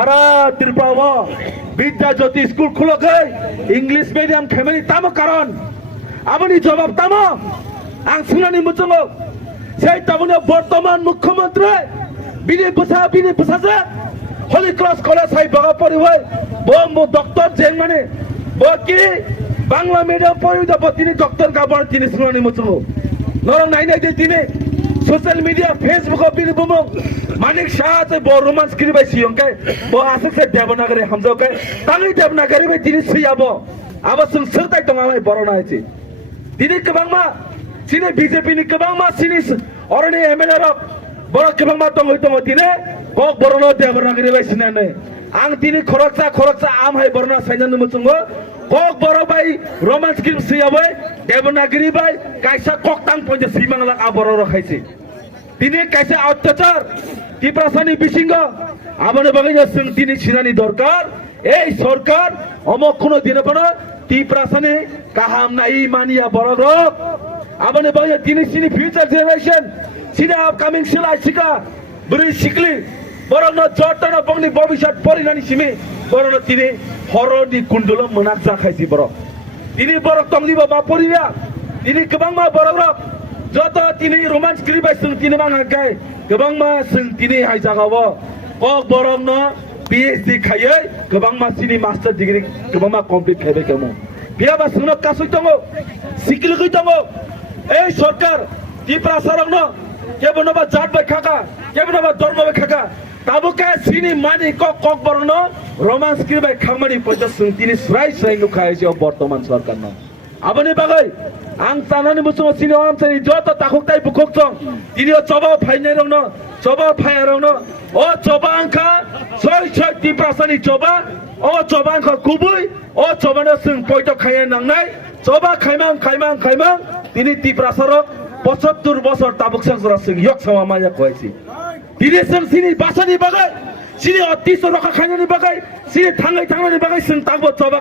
সারা ত্রিপুরা বিদ্যা জ্যোতি school খুলকে English medium খেমেনি তামো কারণ আপনি জবাব তামো আং সুনানি মুচঙ্গ সেই তামনে বর্তমান মুখ্যমন্ত্রী বিনি বুসাছে হলি ক্রস কলেজ হাই বাগা পরিবই বম ডক্টর জেং মানে বকি বাংলা মিডিয়াম পরিদা তিনি ডক্টর গাবর তিনি সুনানি মুচঙ্গ নরং নাইনাই তিনি সোশ্যাল মিডিয়া ফেসবুক বিনি বুমং মানিক সাথে বড় রোমান্স করি বাই সিয়ংকে ব আসে দেবনাগরে হামজকে তাঙ্গি দেবনাগরে বাই তিনি সিয়াবো আবার जों सोरताय दं आमाय बरना आइछि दिनै गोबांमा सिनि बिजेपि नि गोबांमा सिनि अरनि एमएलए रक बर गोबांमा दं दिनै कक बरना देबनागरे बाय सिनानै आं दिनै खरकसा आमहाय बरना साइनानो मुचुंगो कक बर बाय रोमान्स करि सियाबै देबनागरि बाय कायसा कक तां पयजे सिमांला आबर रखाइछि दिनै कायसा अत्याचार ত্রিপুরাসানি বিসিঙ্গ আমাদের বাগাইয়া जों दिनै सिनानि दरकार এই সরকার অমক কোন দিনে পড়ো ত্রিপুরাসানি কাহাম নাই মানিয়া বড় আমাদের বাগাইয়া दिनै सिनि ফিউচার জেনারেশন सिनि আপকামিং सिला सिका बुरै सिकली बरनो जटन बंगनि भबिष्यत परिनानि सिमि बरनो दिनै हरनि कुण्डल मोनाक जाखायसि बर दिनै बर तंलिबा मा परिया दिनै गोबांमा बर जत दिनै रोमान्स क्रिबाय जों दिनै मांगाय गोबांमा जों दिनै हाय जागावो कक बरनो PhD खायै गोबांमा सिनि मास्टार डिग्री गोबांमा कमप्लिट खायबाय केमो बियाबा जोंनो कासै दङ सिकिलगै दङ এই সরকার ত্রিপুরা सरंनो केबनबा जात बाय खाका केबनबा धर्म बाय खाका ताबुके सिनि मानि कक बरनो रोमान्स क्रिबाय खामानि पयजा जों दिनै स्राय नुखायसि बर्तमान सरकारनो आबनि बागै आं तानानि बुसुङो सिनि आमसानि जत ताखुकताय बुखोकजों दिनै जबा फाइनाय रंनो जबा फाया रंनो ओ जबा आंखा सय त्रिपुरासानि जबा ओ जबा आंखा गुबै ओ जबानो जों पयट खायनो नांनाय जबा खायमां दिनै ত্রিপুরাসাरक 75 বছর ताबुकसां जरा जों यक सामा माया खयसि दिनै जों सिनि बासानि बागै सिनि अतिस रखा खायनानि बागै सिनि थांनायनि बागै जों ताबो जबा